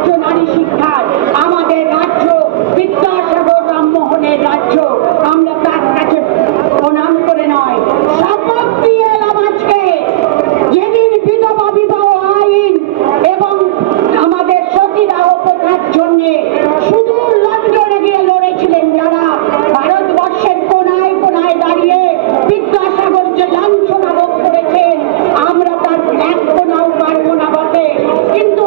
রাজ্য নারী শিক্ষার, আমাদের রাজ্য বিদ্যাসাগর রামমোহনের রাজ্য। আমরা তার কাছে প্রণাম করে নয়, শপথ দিয়ে এলাম আজকে। যেদিন বিধবা বিবাহ আইন এবং আমাদের সতীদাহ প্রথার জন্য সুদূর লন্ডনে গিয়ে লড়েছিলেন যারা, ভারতবর্ষের কোনায় কোনায় দাঁড়িয়ে বিদ্যাসাগর যে লাঞ্ছনা ভোগ করেছেন, আমরা তার এক কোনাও পারবো না বটে, কিন্তু